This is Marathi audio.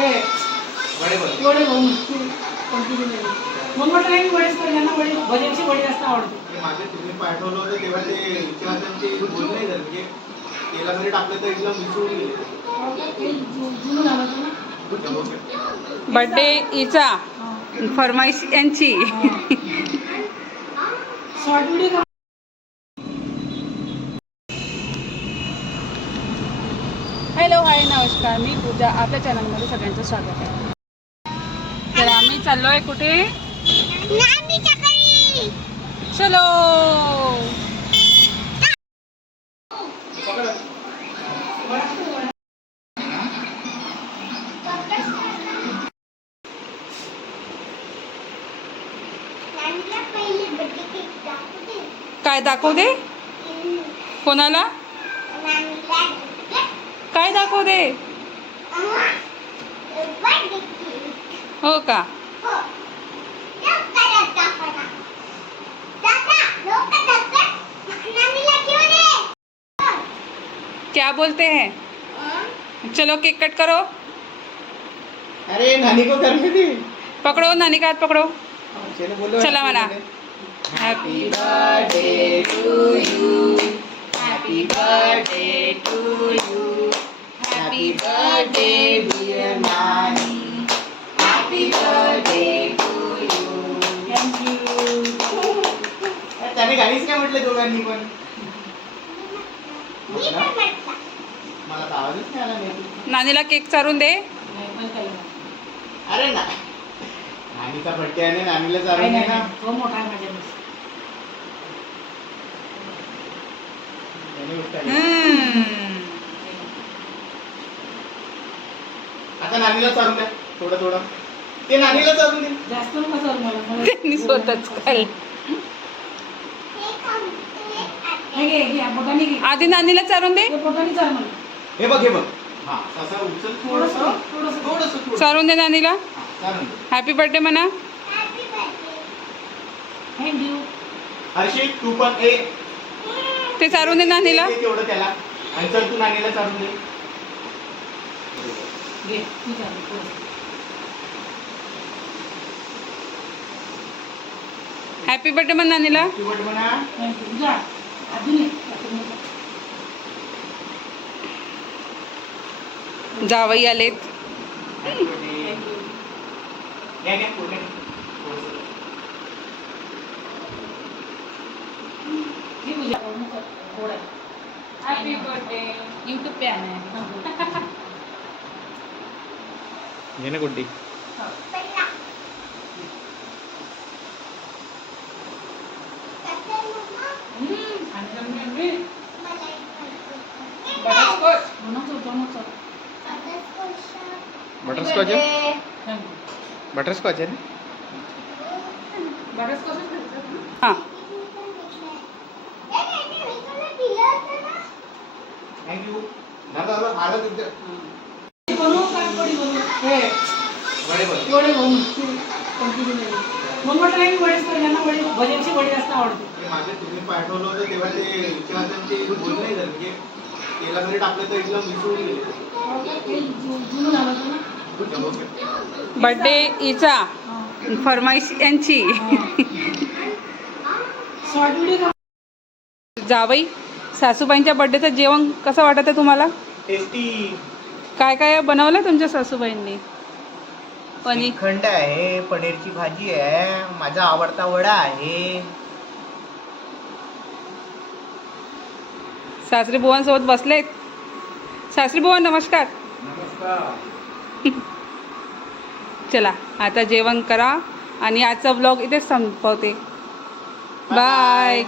वडे वडे कोणती दिली मग म्हटलं नाही वडेच कर यांना वडे भज्यांची वडी जास्त आवडते. मागे तुम्ही पाठवलं होतं तेव्हा ते विचारतात ते बोल नाही झालं म्हणजे तेलामध्ये टाकलं तर एकदम मिसळून गेले. जुनं झालं होतं ना. बर्थडे इचा फरमाईश यांची. Short video. हॅलो हाय नमस्कार, मी पूजा. आपल्या चॅनलमध्ये सगळ्यांचं स्वागत आहे. तर आम्ही चाललोय कुठे? चलो. काय दाखवू दे? कोणाला काय दाखवू दे? हो का? क्या बोलते हैं? चलो केक कट करो. अरे नानी को करने दी. पकड़ो, नानी का हाथ पकड़ो. चलो बोलो. चला म्हणा. Happy birthday to you. Happy birthday to you. Happy birthday dear नानी. Happy birthday to you. Thank you. त्याने गाणीच काय म्हटलं दोघांनी पण. मला तर आवाजच नाही आला नाही. नानीला केक चारून दे. अरे ना नानीचा बर्थडे आहे ना, नानीला चालू नाही ना. तो मोठा आहे माझ्यापेक्षा. आता नानीला चालू द्या थोडं थोडं. ते नानीला चालू दे. जास्त नको सर मला. त्यांनी स्वतःच खाल्लं. बोटाने घे. आधी नानीला चारून दे. बोटाने चाल मला. हे बघ हे बघ. हा तसा उचल थोडंसं थोडंसं चारून दे नानीला. चालून दे. हॅपी बर्थडे म्हणा. थँक्यू. हर्षित तू पण ए ते चारून दे नानीला. दे तेवढं त्याला. आणि चल तू नानीला चालून दे. घे तू चाल थोडंसं. हॅपी बर्थडे म्हण नानीला. तू बट म्हणा. थँक्यू. जा अजून एक. जावई आलेत. Happy birthday. घ्या घ्या पूर्ण घ्या. थोडंसं. घे पूजा. थोडं. Happy birthday. यूट्यूब पे आना है. घे ना गुड्डी. बटरस्कॉच आहे. बटरस्कॉच आहे ना. हां. थँक्यू. दादा आलं तुझं. बनवू काय वडी बनवू. वडे बन. वडे बनवू. कोणती दिली मग म्हटलं नाही वडेच कर यांना वडी भज्यांची वडी जास्त आवडते. ते मागे तुम्ही पाठवलं होतं तेव्हा ते विचारतात ते बोल नाही झालं म्हणजे तेलामध्ये टाकलं तर एकदम मिसळून गेले. जुनं झालं होतं ना. बर्थडे इचा फरमाईश यांची. Short video. जावई सासूबाईंच्या बर्थडेचं जेवण कसं वाटत आहे तुम्हाला? टेस्टी. काय काय बनवलं तुमच्या सासूबाईंनी? पनीर. खंड आहे, पनीरची भाजी आहे, माझा आवडता वडा आहे. सासरी बुवांसोबत बसलेत. सासरी बुवा नमस्कार. चला आता जेवण करा आणि आजचा ब्लॉग इथेच संपवते. बाय.